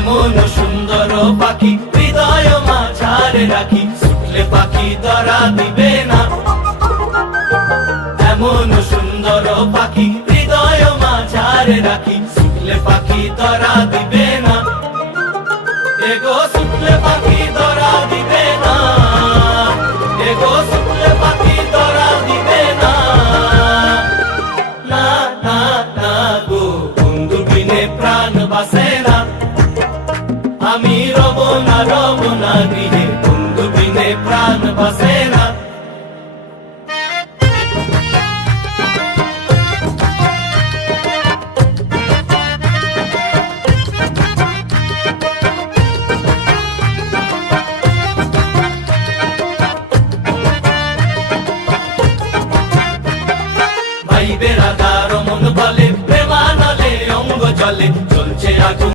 এমন সুন্দর পাখি হৃদয় মাঝারে রাখি, ছুটলে পাখি ধরা দিবে না। এমন সুন্দর পাখি হৃদয় মাঝারে রাখি, ছুটলে পাখি ধরা দিবে না। এগো ছুটলে পাখি ধরা দিবে না, এগো ছুটলে পাখি ধরা দিবে না। না না না গো, বন্ধু বিনে প্রাণ বাসে না। আমি রব না গৃহে, বন্ধু বিনে প্রাণ বাসে না।